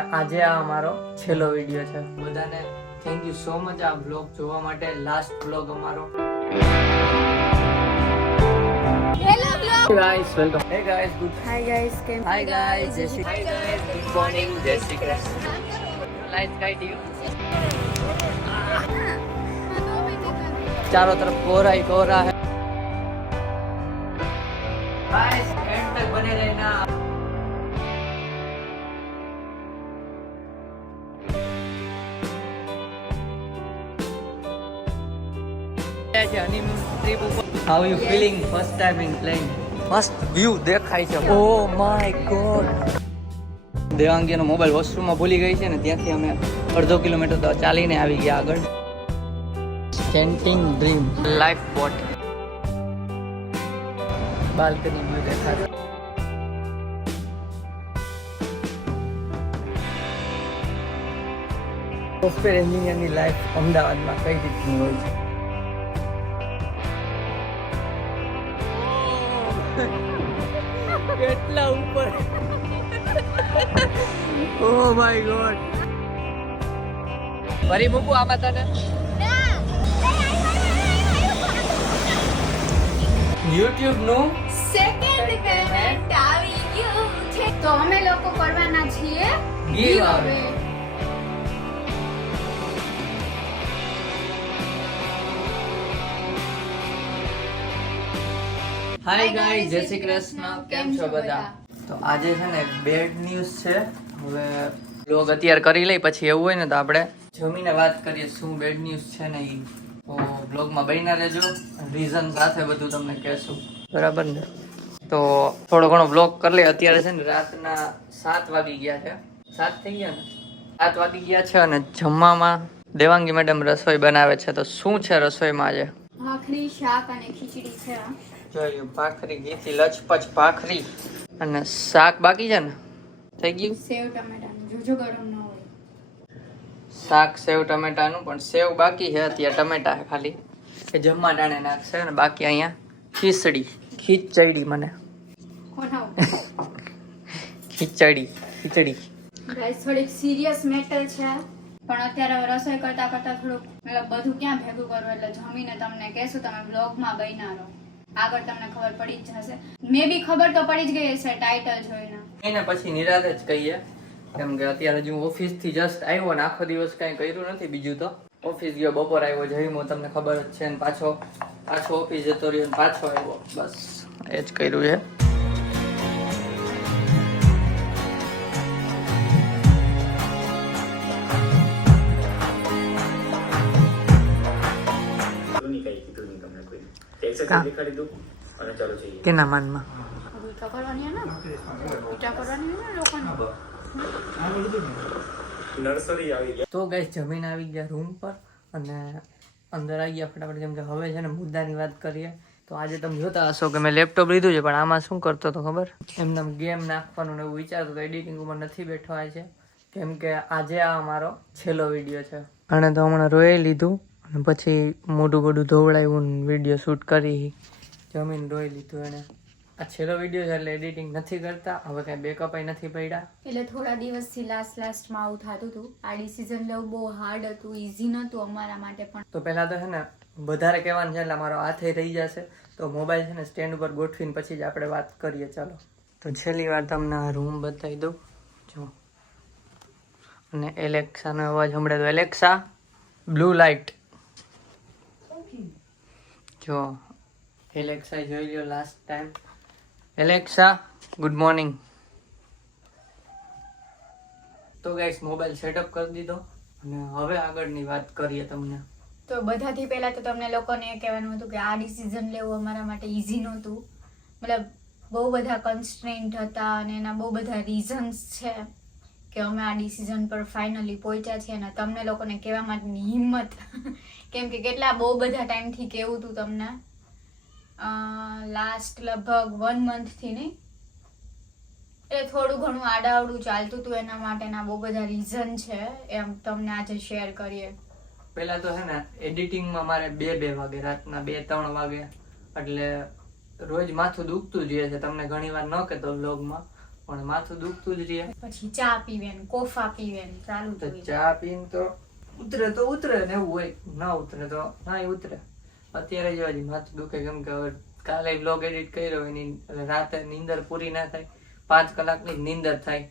આજે આ અમારો છેલ્લો વિડિયો છે. બધાને થેન્ક યુ સો મચ આ બ્લોગ જોવા માટે. લાસ્ટ બ્લોગ અમારો. Hello blog guys welcome. Hey guys good. Hi guys કેમ હાય ગાઈસ જય શ્રી ગુડ મોર્નિંગ જય શ્રી કૃષ્ણ. લાઈટ કાઢી યુ. चारों तरफ कोहरा ही कोहरा है. गाइस एंड तक बने रहना. How are you feeling first time in plane? First view દેખાય છે. Oh my god. દેવાંગીનો મોબાઈલ વોશરૂમમાં ભૂલી ગઈ છે ને ત્યાંથી અમે અડધો કિલોમીટર તો ચાલીને આવી ગયા આગળ. Standing dream life boat. Balcony view દેખાય. સોફ્ટવેર એન્જિનિયરની લાઈફ અમદાવાદમાં કઈ રીતની હોય છે. કેટલા ઉપર. Oh my god. ફરી મૂકું આમાં તને. YouTube નું સેકન્ડ પેમેન્ટ આવી ગયું છે તો અમે લોકો કરવાના છીએ ગીવ અવે. હાય ગાઈસ જય શ્રી કૃષ્ણ. કેમ છો બધા? તો આજે છે ને બેડ ન્યૂઝ છે. હવે બ્લોગ અત્યારે કરી લઈ પછી એવું હોય ને તો આપણે જમીને વાત કરીએ શું બેડ ન્યૂઝ છે ને એ. તો બ્લોગમાં બન્યા રહેજો. રીઝન સાથે બધું તમને કહેશું. બરાબર ને? તો થોડો ઘણો બ્લોગ કરી લઈએ. અત્યારે છે ને રાતના 7 વાગી ગયા છે. 7 થઈ ગયા ને? 7 વાગી ગયા છે અને જમવામાં દેવાંગી મેડમ રસોઈ બનાવે છે. તો શું છે રસોઈમાં આજે? ભાખરી, શાક અને ખીચડી છે. જોયું ભાખરી ઘીથી લચપચ ભાખરી અને શાક બાકી છે ને? થઈ ગયું. સેવ ટમેટાનું જોજો ગરમ ન હોય. શાક સેવ ટમેટાનું પણ સેવ બાકી છે. અત્યારે ટમેટા છે ખાલી એ જમવા ટાણે નાખશે ને બાકી અહીંયા ખીચડી મને કોના ખીચડી ગાઈસ થોડીક સિરિયસ મેટર છે પણ અત્યારે રસોઈ કરતા થોડુંક મતલબ બધું ક્યાં ભેગું કરવું એટલે જમીને તમને કહેશું. તમે બ્લોગમાં બન્યા રહો. આગળ તમને ખબર પડી જ જશે. મે બી ખબર તો પડી જ ગઈ હશે ટાઇટલ જોઈને. એને પછી નિરાતે જ કહીએ કેમ કે અત્યારે હજુ ઓફિસ થી જસ્ટ આવ્યો ને આખો દિવસ કઈ કર્યું નથી. બીજું તો ઓફિસ ગયો, બપોર આવ્યો, જઈમો તમને ખબર જ છે ને પાછો ઓફિસ જતો રહ્યો ને પાછો આવ્યો. બસ એ જ કર્યું છે. કેના માનમાં તો ગાઈસ જમીન આવી ગયા રૂમ પર અને અંદર આવી ગયા ફટાફટ. કેમ કે હવે છે ને મુદ્દાની વાત કરીએ તો આજે તમે જોતા હશો કે મેં લેપટોપ લીધું છે પણ આમાં શું કરતો હતો ખબર? એમને ગેમ નાખવાનું ને એવું વિચારતો હતો. એડિટિંગ ઉપર નથી બેઠો હોય છે કેમ કે આજે આ અમારો છેલ્લો વિડીયો છે. અને તો હમણાં રોઈ લીધું અને પછી મોઢું ધોવડાવ્યું વિડીયો શૂટ કરી જમીન રોઈ લીધું એને. આ છેલ્લો વિડીયો છે એટલે એડિટિંગ નથી કરતા. હવે કઈ બેકઅપ નથી પડ્યા એટલે થોડા દિવસથી લાસ્ટમાં આવું થતું હતું. આ ડિસિઝન લેવું બહુ હાર્ડ હતું, ઈઝી નહોતું અમારા માટે પણ. તો પહેલા તો છે ને વધારે કહેવાનું છે એટલે મારો હાથે રહી જશે તો મોબાઈલ છે ને સ્ટેન્ડ ઉપર ગોઠવીને પછી જ આપણે વાત કરીએ. ચાલો તો છેલ્લી વાર તમને આ રૂમ બતાવી દઉં. જો અને એલેક્સાનો અવાજ સંભળાય તો એલેક્સા બ્લુ લાઇટ. જો એલેક્સા જોઈ લ્યો last time. Alexa good morning. તો ગાઈસ મોબાઈલ સેટઅપ કરી દીધો અને હવે આગળની વાત કરીએ તમને. તો બધાથી પહેલા તો તમને લોકોને એ કહેવાનું હતું કે આ ડિસિઝન લેવું અમારા માટે ઈઝી નહોતું. મતલબ બહુ બધા કન્સ્ટ્રેન્ટ હતા અને એના બહુ બધા રીઝન્સ છે કે અમે આ ડિસિઝન પર ફાઇનલી પહોંચ્યા છીએ અને તમને લોકોને કહેવા માટેની હિંમત કેમ કે કેટલા બહુ બધા ટાઈમથી કહેવું હતું તમને. લાસ્ટ લગભગ 1 મંથથી નહીં એટલે થોડું ઘણું આડાવડું ચાલતું હતું. એના માટેના બહુ બધા રીઝન છે એમ તમને આજે શેર કરીએ. પહેલા તો છે ને એડિટિંગમાં મારે 2 વાગે રાતના 2-3 વાગે એટલે રોજ માથું દુખતું જ રહે છે. તમને ઘણી વાર ન કહેતો વ્લોગમાં પણ માથું દુખતું જ રહે. પછી ચા પીવે ને કોફા પીવે ને ચાલુ તો થઈ. ચા પીને તો ઉતરે ને એવું હોય, ના ઉતરે તો ના ઉતરે. અત્યારે જો હજી માથું દુખે કેમ કે હવે કાલે બ્લોગ એડિટ કર્યો એની રાતે નીંદર પૂરી ના થાય, 5 કલાકની જ નીંદર થાય.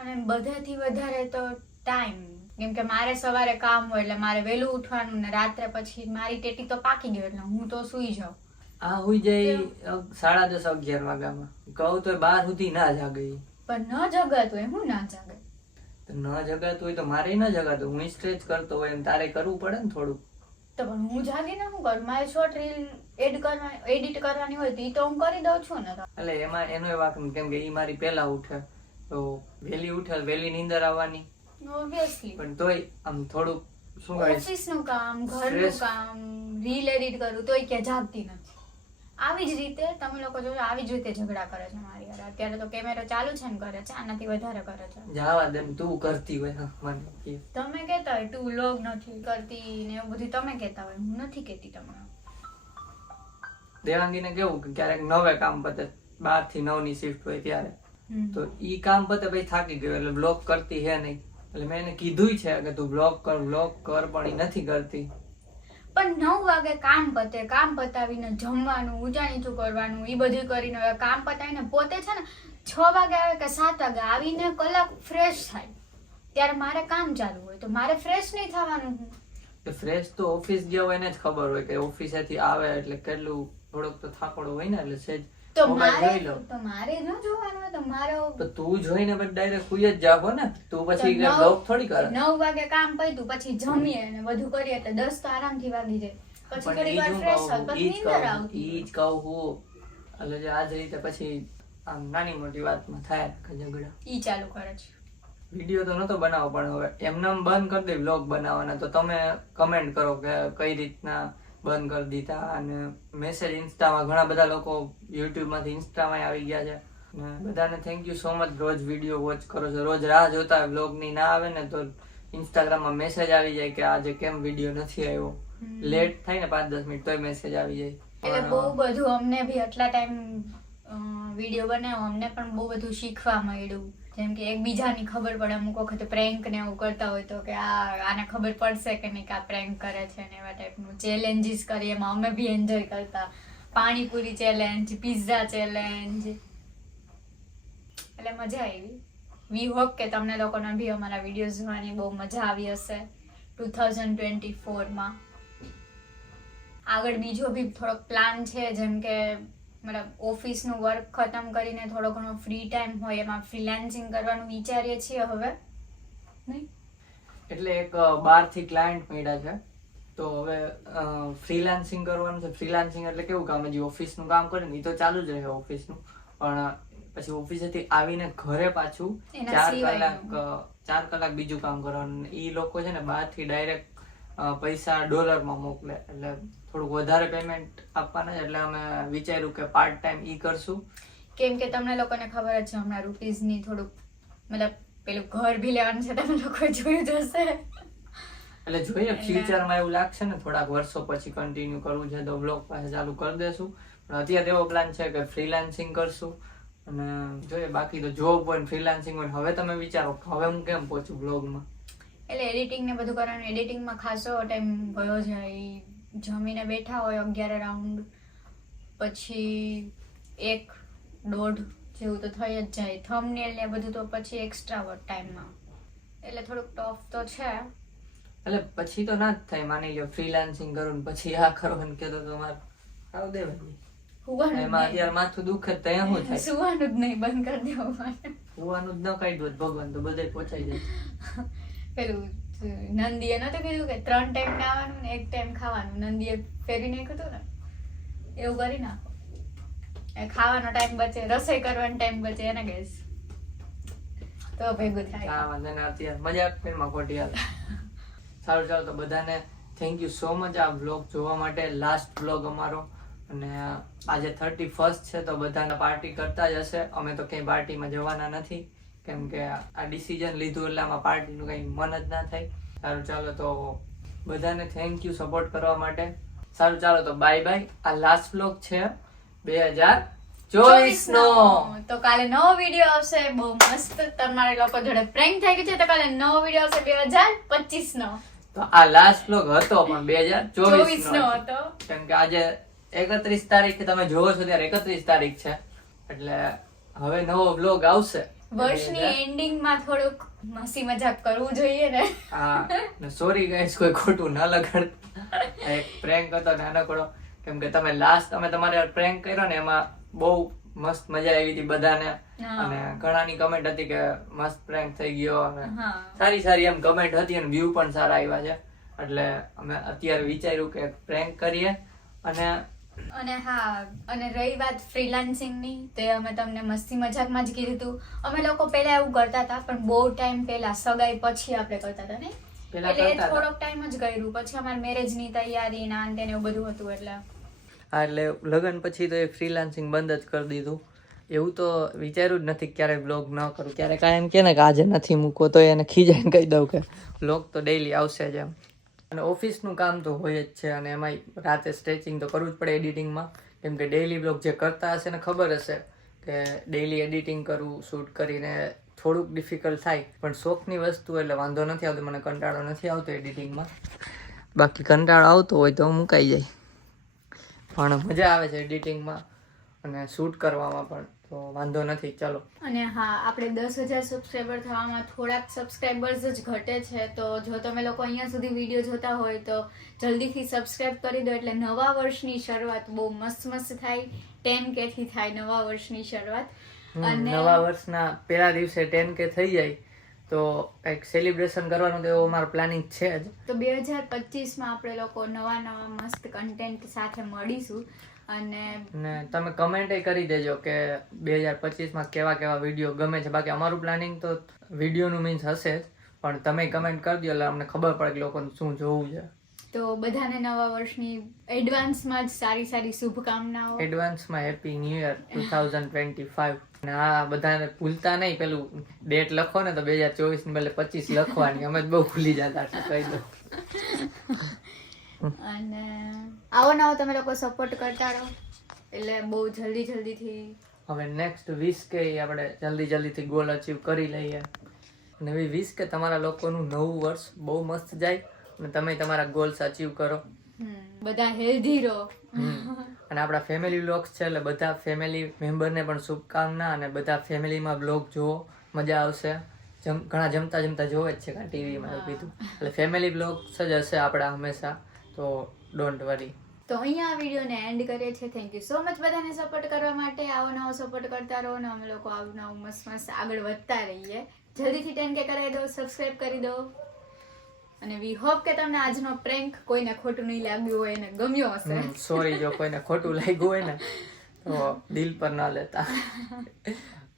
અને બધાથી વધારે તો ટાઈમ, કેમ કે મારે સવારે કામ હોય એટલે મારે વહેલું ઉઠવાનું ને રાત્રે પછી મારી ટેટી તો પાકી ગયો એટલે હું તો સુઈ જાઉં. આ હુઈ જાય 10:30 11 વાગ્યામાં. કહું તો 12 સુધી ના જાગે ઈ. પણ ન જગાતું હોય, હું ના જાગે. તો ન જગાતું હોય તો મારે ન જગાતું, હું સ્ટ્રેચ કરતો હોય એમ તારે કરવું પડે ને થોડું. તો પણ હું જાગીને શું કરું? મારે શોર્ટ રીલ એડિટ કરવાની હોય તો ઈ તો હું કરી દઉં છું ને. એટલે એમાં એનો એ વાંક કેમ કે ઈ મારી પહેલા ઉઠે તો વહેલી ઉઠે વહેલી નીંદર આવવાની. ઓબ્વિયસલી. પણ તોય આમ થોડુંક શું કહે ઓફિસ નું કામ, ઘરનું Stress. કામ, રીલ એડિટ કરું તોય ક્યાં જાગતી નથી. આવી જ રીતે તમે લોકો જોજો, આવી જ રીતે ઝઘડા કરે છે મારી હારે. અત્યારે તો કેમેરો ચાલુ છે ને કરે છે, આનાથી વધારે કરે છે. જવા દે ને, તું કરતી હોય. હા, મને કે. તમે કહેતા હોય તું વ્લોગ નથી કરતી ને એવું બધું તમે કહેતા હોય, હું નથી કહેતી તમને. દેવાંગીને કેવું કે ક્યારેક 9 કામ પતે, 12 થી 9 ની શિફ્ટ હોય ત્યારે તો ઈ કામ પતે પછી થાકી ગયો એટલે બ્લોગ કરતી હે નહીં. એટલે મેં એને કીધું છે કે તું બ્લોગ કર પણ ઈ નથી કરતી. પણ 9 વાગે કામ પતે, કામ પતાવીને જમવાનું, ઊંચા નીચું કરવાનું, ઈ બધું કરીને હવે કામ પતાવીને પોતે છે ને 6 વાગે આવે કે 7 વાગે આવીને કલાક ફ્રેશ થાય, ત્યારે મારે કામ ચાલુ હોય તો મારે ફ્રેશ નહીં થવાનું. ફ્રેશ તો ઓફિસ ગયા હોય એને જ ખબર હોય કે ઓફિસેથી આવે એટલે કેટલું થોડોક તો થાકડો હોય ને, એટલે સેજ તો મોબાઈલ મારે જોઈ લો. તો મારે ન જોવાનું હોય તો મારો તો તું જોઈને પછી ડાયરેક્ટ સુઈ જ જાગો ને, તું પછી તો બ્લોગ થોડી કરે. 9 વાગે કામ પત્યું પછી જમીએ ને બધું કરીએ તો 10 તો આરામથી વાગી જાય. પછી પણ થોડી વાર ફ્રેશ હોય પછી નીંદર આવતી. ઈ જ કહું હું. એટલે જે આ જ રીતે પછી આમ નાની મોટી વાતમાં થાય ઝઘડા. ઈ ચાલુ કરે છે. વિડીયો તો નતો બનાવવો પણ હવે એમનેમ બંધ કરી દે વ્લોગ બનાવવાના, તો તમે કમેન્ટ કરો કે કઈ રીતના બંધ કરી દીધા. અને મેસેજ ઇન્સ્ટામાં ઘણા બધા લોકો યુટ્યુબ માંથી ઇન્સ્ટામાં આવી ગયા છે. ને બધાને થેન્ક યુ સો મચ. રોજ વિડીયો વોચ કરો છો, રોજ રાહ જોતા હોય વ્લોગ ની ના આવે ને તો ઇન્સ્ટાગ્રામમાં મેસેજ આવી જાય કે આજે કેમ વિડીયો નથી આવ્યો. લેટ થાય ને 5-10 મિનિટ તોય મેસેજ આવી જાય. એટલે બહુ બધું અમને બી આટલા ટાઈમ વિડીયો બનાવ્યો, અમને પણ બહુ બધું શીખવા મળ્યું. જેમ કે એકબીજાની ખબર પડે, અમુક વખત પ્રેન્ક ને એવું કરતા હોય તો કે આને ખબર પડશે કે નહીં કે આ પ્રેન્ક કરે છે ને એવા ટાઈપનું ચેલેન્જીસ કરીએ, એમાં અમે બી એન્જોય કરતા. પાણીપુરી ચેલેન્જ, પિઝા ચેલેન્જ, એટલે મજા આવી. વી હોપ કે તમને લોકોને બી અમારા વિડીયો જોવાની બહુ મજા આવી હશે 2024માં. આગળ બીજો બી થોડોક પ્લાન છે, જેમ કે મતલબ ઓફિસનું વર્ક ખતમ કરીને થોડો ઘણો ફ્રી ટાઈમ હોય એમાં ફ્રીલાન્સિંગ કરવાનું વિચારીએ છીએ હવે. નહીં એટલે એક 12 થી ક્લાયન્ટ મળ્યા છે તો હવે ફ્રીલાન્સિંગ કરવાનું છે. ફ્રીલાન્સિંગ એટલે કેવું કે અમે જે ઓફિસનું કામ કરીએ ને એ તો ચાલુ જ રહે ઓફિસનું, પણ પછી ઓફિસેથી આવીને ઘરે પાછું એના 4 કલાક બીજું કામ કરવાનું. એ લોકો છે ને બહારથી ડાયરેક્ટ પૈસા ડોલરમાં મોકલે એટલે થોડુંક વધારે પેમેન્ટ આપવાના છે. એટલે અમે વિચાર્યું કે પાર્ટ ટાઈમ ઈ કરશું. કેમ કે તમને લોકોને ખબર જ છે હમણાં રૂપીઝની થોડુંક મતલબ પેલું ઘર બી લેવાનું છે, તમે લોકો જોયું જ હશે. એટલે જોઈએ ફ્યુચરમાં એવું લાગશે ને થોડાક વર્ષો પછી કન્ટિન્યુ કરવું છે તો બ્લોગ પાસે ચાલુ કરી દેશું. પણ અત્યારે એવો પ્લાન છે કે ફ્રીલાન્સિંગ કરશું. અને જોઈએ બાકી તો જોબ હોય ફ્રીલાન્સિંગ હોય. હવે તમે વિચારો હવે હું કેમ પહોંચું બ્લોગમાં. એટલે એડિટિંગ ને બધું કરવાનું, એડિટિંગમાં ખાસો ટાઈમ ગયો જાય. જમીને બેઠા હોય 11 રાઉન્ડ પછી 1-1.5 જેવું તો થઈ જ જાય. થંબનેલ ને બધું તો પછી એક્સ્ટ્રા ટાઈમમાં, એટલે થોડુંક ટફ તો છે. એટલે પછી તો ના જ થાય. માની લો ફ્રીલાન્સિંગ કરું ને પછી આ કરવાનું કે તો તમારે આવ દેવાય. એમાં અત્યારે માથું દુખે તો ત્યાં શું થાય? સુવાનું જ નહીં, બંધ કરી દેવું. સુવાનું જ ન કાઢ્યું ભગવાન તો બધે પહોંચાઈ જાય. પેલું નંદીએ નતું કીધું કે 3 ટાઈમ નાવાનું ને 1 ટાઈમ ખાવાનું, નંદીએ ફેરી નાખ્યું હતું ને એવું કરી નાખો. ખાવાનો ટાઈમ બચે, રસોઈ કરવાનો ટાઈમ બચે, એને ગેસ તો ભેગું થાય. હા વાંધો નહીં. અત્યારે મજાક ફિલ્મમાં ખોટી હાલ. સારું ચાલો તો બધાને થેન્ક યુ સો મચ આ વ્લોગ જોવા માટે. લાસ્ટ વ્લોગ અમારો, અને આજે 31st છે તો બધાને પાર્ટી કરતા જ હશે. અમે તો કંઈ પાર્ટીમાં જવાના નથી કેમ કે આ ડિસિઝન લીધું એટલે આમાં પાર્ટીનું કંઈ મન જ ના થાય. સારું ચાલો તો બધાને થેન્ક યુ સપોર્ટ કરવા માટે. સારું ચાલો તો બાય બાય. આ લાસ્ટ વ્લોગ છે 2024 24 નો. તો કાલે નવો વિડીયો આવશે બહુ મસ્ત. તમારા લોકો જોડે પ્રેન્ક થઈ ગયું છે તો કાલે નવો વિડીયો આવશે 2025 નો. તો આ લાસ્ટ વ્લોગ હતો પણ 2024 નો નો હતો. કેમ કે આજે 31 તારીખ તમે જોવો છો ત્યારે 31 તારીખ છે એટલે હવે નવો વ્લોગ આવશે વર્ષની એન્ડિંગ માં થોડુંક મસ્તી મજાક કરવું જોઈએ ને. હા સોરી ગાઈસ કોઈ ખોટું ન લગાડતા. એક પ્રેન્ક હતો નાનકડો કેમ કે તમે લાસ્ટ તમે તમારે પ્રેન્ક કર્યો ને એમાં બહુ મસ્ત મજા આવી હતી બધાને અને ઘણાની કમેન્ટ હતી કે મસ્ત પ્રેન્ક થઈ ગયો અને સારી સારી એમ કમેન્ટ હતી અને વ્યૂ પણ સારા આવ્યા છે એટલે અમે અત્યારે વિચાર્યું કે પ્રેન્ક કરીએ અને હા અને રહી વાત ફ્રીલાન્સિંગ ની તે અમે તમને મસ્તી મજાકમાં જ કીધું હતું. અમે લોકો પહેલા એવું કરતા હતા પણ બહુ ટાઈમ પહેલા સગાઈ પછી આપણે કરતા હતા ને એટલે થોડોક ટાઈમ જ કર્યું પછી અમારે મેરેજ ની તૈયારી ના અંતે એવું બધું હતું એટલે લગ્ન પછી તો એ ફ્રીલાન્સિંગ બંધ જ કરી દીધું. એવું તો વિચાર્યું જ નથી ક્યારે બ્લોગ ન કરું. ક્યારે કાંઈ એમ કે ને કે આજે નથી મૂકવો તો એને ખીજાઈને કહી દઉં કે બ્લોગ તો ડેઈલી આવશે જ એમ. અને ઓફિસનું કામ તો હોય જ છે અને એમાં રાતે સ્ટ્રેચિંગ તો કરવું જ પડે એડિટિંગમાં કેમ કે ડેઈલી બ્લોગ જે કરતા હશે ને ખબર હશે કે ડેઈલી એડિટિંગ કરવું શૂટ કરીને થોડુંક ડિફિકલ્ટ થાય પણ શોખની વસ્તુ એટલે વાંધો નથી આવતો. મને કંટાળો નથી આવતો એડિટિંગમાં. બાકી કંટાળો આવતો હોય તો મુકાઈ જાય પણ મજા આવે છે એડિટિંગમાં અને શૂટ કરવામાં પણ તો વાંધો નથી. ચાલો અને હા આપણે 10,000 સબસ્ક્રાઈબર થવામાં થોડાક સબસ્ક્રાઈબર્સ જ ઘટે છે તો જો તમે લોકો અહીંયા સુધી વિડીયો જોતા હોય તો જલ્દીથી સબસ્ક્રાઈબ કરી દો એટલે નવા વર્ષની શરૂઆત બહુ મસ્ત મસ્ત થાય. 10K થી થાય નવા વર્ષની શરૂઆત અને નવા વર્ષના પહેલા દિવસે 10K થઈ જાય તો એક સેલિબ્રેશન કરવાનું તો એવું અમારું પ્લાનિંગ છે જ. તો 2025 માં આપણે લોકો નવા નવા મસ્ત કન્ટેન્ટ સાથે મળીશું અને તમે કમેન્ટ કરી દેજો કે 2025 માં કેવા કેવા વિડીયો ગમે છે. બાકી અમારું પ્લાનિંગ તો વિડીયોનું મીન્સ હશે જ પણ તમે કમેન્ટ કરી દો એટલે અમને ખબર પડે કે લોકોને શું જોવું છે. તો બધાને નવા વર્ષની એડવાન્સમાં જ સારી સારી શુભકામનાઓ. એડવાન્સમાં હેપી ન્યુ યર 2025. અને આ બધાને ભૂલતા નહીં પેલું ડેટ લખો ને તો 2024 ની બદલે 25 લખવાની. અમે જ બહુ ભૂલી જતા કહી દો. અને આવો નવો તમે લોકો સપોર્ટ કરતા રહો એટલે બહુ જલ્દીથી હવે નેક્સ્ટ 20K આપણે જલ્દીથી ગોલ અચીવ કરી લઈએ અને એવી 20K તમારા લોકોનું નવું વર્ષ બહુ મસ્ત જાય અને તમે તમારા ગોલ્સ અચીવ કરો. બધા હેલ્ધી રહો અને આપણા ફેમિલી વ્લોગ્સ છે એટલે બધા ફેમિલી મેમ્બરને પણ શુભકામના અને બધા ફેમિલીમાં વ્લોગ જુઓ મજા આવશે. ઘણા જમતા જોવે જ છે કાં ટીવીમાં કીધું એટલે ફેમિલી વ્લોગ્સ જ હશે આપણા હંમેશા તો ડોન્ટ વરી. તો અહીંયા આ વિડીયોને એન્ડ કરીએ છીએ. થેન્ક યુ સો મચ બધાને સપોર્ટ કરવા માટે. આવો નવો સપોર્ટ કરતા રહો ને અમે લોકો આવું નવું મસ્ત આગળ વધતા રહીએ. જલ્દીથી 10K કરાવી દો, સબસ્ક્રાઇબ કરી દો અને વી હોપ કે તમને આજનો પ્રેન્ક કોઈને ખોટું નહીં લાગ્યું હોય અને ગમ્યો હશે. સોરી જો કોઈને ખોટું લાગ્યું હોય ને તો દિલ પર ના લેતા.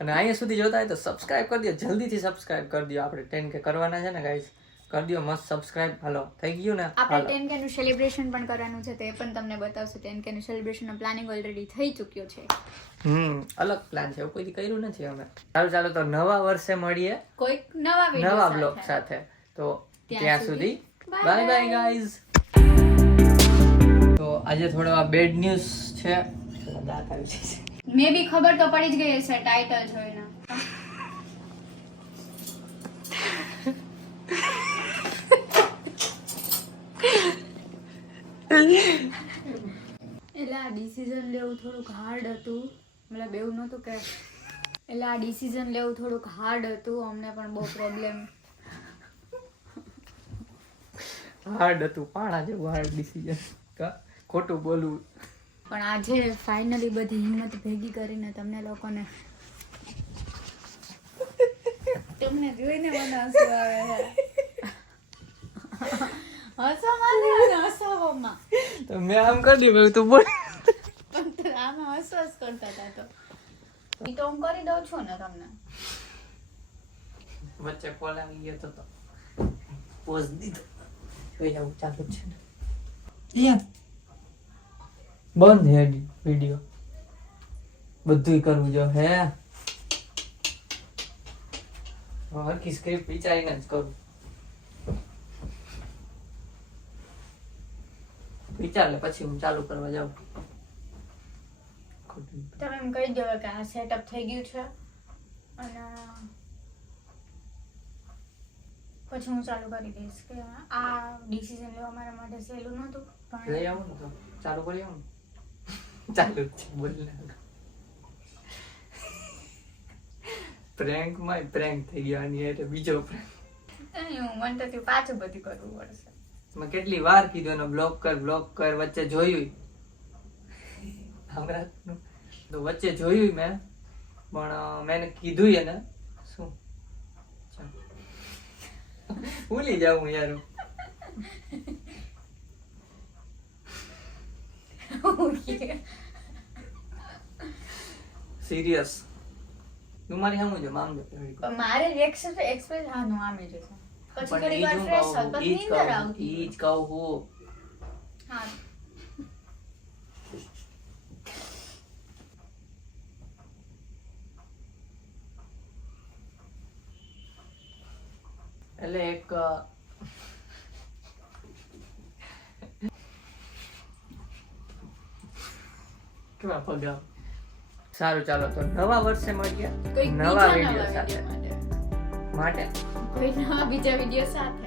અને અહીંયા સુધી જોતા હોય તો સબસ્ક્રાઇબ કરી દો, જલ્દીથી સબસ્ક્રાઇબ કરી દો. આપણે 10K કરવાના છે ને ગાઈસ, કરી દો મસ્ત સબસ્ક્રાઇબ. હાલો થઈ ગયું ને. આપણે 10K નું સેલિબ્રેશન પણ કરવાનું છે તે પણ તમને બતાવશું. 10K નું સેલિબ્રેશન નો પ્લાનિંગ ઓલરેડી થઈ ચૂક્યો છે. અલગ પ્લાન છે, કોઈ કર્યું નથી અમે. ચાલો તો નવા વર્ષે મળીએ કોઈક નવા બ્લોગ સાથે. તો ત્યાં સુધી બાય બાય ગાઈઝ. તો આજે થોડો આ બેડ ન્યૂઝ છે. મે બી ખબર તો પડી જ ગઈ હશે ટાઇટલ જોઈને. એટલે આ ડિસિઝન લેવું થોડુંક હાર્ડ હતું. મતલબ એવું નહોતું કે એટલે આ ડિસિઝન લેવું થોડુંક હાર્ડ હતું. અમને પણ બહુ પ્રોબ્લેમ હાર્ડ હતું. પાણા જેવું હાર્ડ ડિસિઝન. ખોટું બોલવું. પણ આજે ફાઇનલી બધી હિંમત ભેગી કરીને તમને લોકોને તમને જોઈને મને હસવું આવે છે. હસવામાં તો મેં આમ કરી દીધું તું બોલ. પણ આમાં હસવાસ કરતા હતા તો હું કરી દઉં છું ને તમને. વચ્ચે કોલ આવી ગયો તો પોઝ દીધો. જોઈ આવું ચાલુ છે ને. બંધ હે વિડિયો. બધુંય કરવું જો હે. હરકી સ્ક્રિપ્ટ વિચારીને જ કરું. વિચાર લે પછી હું ચાલુ કરવા જાઉં. ખોટું. તમે એમ કહી દો કે આ સેટઅપ થઈ ગયું છે અને પછી હું ચાલુ કરી દઈશ કે આ ડિસિઝન લેવા મારા માટે સહેલું નહોતું પણ લઈ આવું ને તો ચાલુ કરી આવું ને. ચાલુ જ છે બોલ ને. પ્રેન્ક માં પ્રેન્ક થઈ ગયો આની એટલે બીજો prank. હું મને તો પાછું બધું કરવું પડશે. મેં કેટલી વાર કીધું એનો બ્લોક કર વચ્ચે જોયું હમણાં તો વચ્ચે જોયું મેં પણ મેં એને કીધું એને શું ભૂલી જાઉં યાર સિરિયસ તું મારી સામું જો મામ જો પણ મારે એક્સપ્રેસ હા નો આમે જોશે પછી થોડી વાર ફ્રેશ થો પછી નીંદર આવતી ઈ જ કહું હું હા એટલે એક કેવા પગા સારું ચાલો તો નવા વર્ષે મળીએ કોઈ નવા બીજા વિડીયો સાથે વિડીયો માટે કોઈ નવા બીજા વિડીયો સાથે